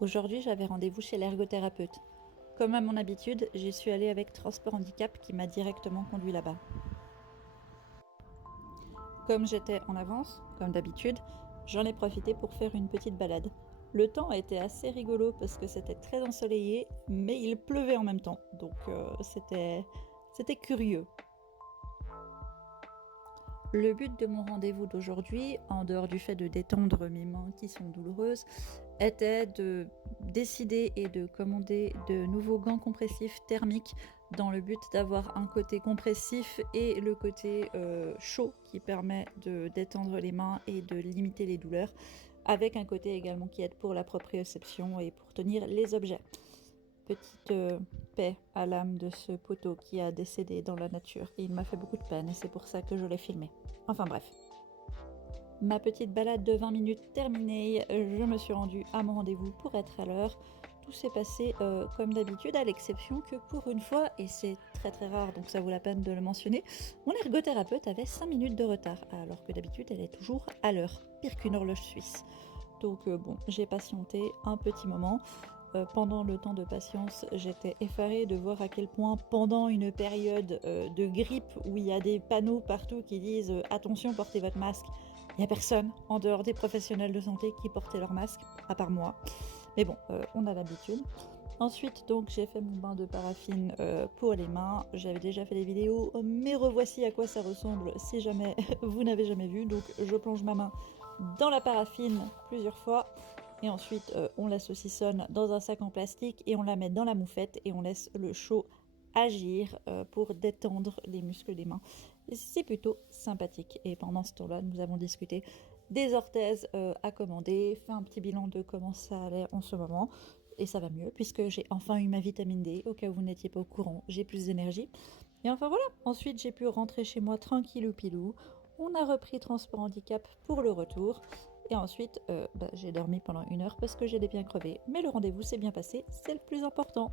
Aujourd'hui, j'avais rendez-vous chez l'ergothérapeute. Comme à mon habitude, j'y suis allée avec Transport Handicap qui m'a directement conduit là-bas. Comme j'étais en avance, comme d'habitude, j'en ai profité pour faire une petite balade. Le temps était assez rigolo parce que c'était très ensoleillé, mais il pleuvait en même temps, donc c'était curieux. Le but de mon rendez-vous d'aujourd'hui, en dehors du fait de détendre mes mains qui sont douloureuses, était de décider et de commander de nouveaux gants compressifs thermiques dans le but d'avoir un côté compressif et le côté chaud qui permet de détendre les mains et de limiter les douleurs, avec un côté également qui aide pour la proprioception et pour tenir les objets. Petite paix à l'âme de ce poteau qui a décédé dans la nature. Et il m'a fait beaucoup de peine et c'est pour ça que je l'ai filmé. Enfin bref. Ma petite balade de 20 minutes terminée, je me suis rendue à mon rendez-vous pour être à l'heure. Tout s'est passé comme d'habitude, à l'exception que pour une fois, et c'est très très rare donc ça vaut la peine de le mentionner, mon ergothérapeute avait 5 minutes de retard, alors que d'habitude elle est toujours à l'heure, pire qu'une horloge suisse. Donc bon, j'ai patienté un petit moment. Pendant le temps de patience, j'étais effarée de voir à quel point pendant une période de grippe où il y a des panneaux partout qui disent attention, portez votre masque, il n'y a personne en dehors des professionnels de santé qui portaient leur masque, à part moi. Mais bon, on a l'habitude. Ensuite, donc, j'ai fait mon bain de paraffine pour les mains. J'avais déjà fait des vidéos, mais revoici à quoi ça ressemble si jamais vous n'avez jamais vu. Donc, je plonge ma main dans la paraffine plusieurs fois. Et ensuite, on la saucissonne dans un sac en plastique et on la met dans la moufette et on laisse le chaud agir pour détendre les muscles des mains. C'est plutôt sympathique. Et pendant ce temps-là, nous avons discuté des orthèses à commander, fait un petit bilan de comment ça allait en ce moment. Et ça va mieux puisque j'ai enfin eu ma vitamine D, au cas où vous n'étiez pas au courant, j'ai plus d'énergie. Et enfin voilà, ensuite j'ai pu rentrer chez moi tranquillou pilou. On a repris Transport Handicap pour le retour. Et ensuite, j'ai dormi pendant 1 heure parce que j'étais bien crevée. Mais le rendez-vous s'est bien passé, c'est le plus important.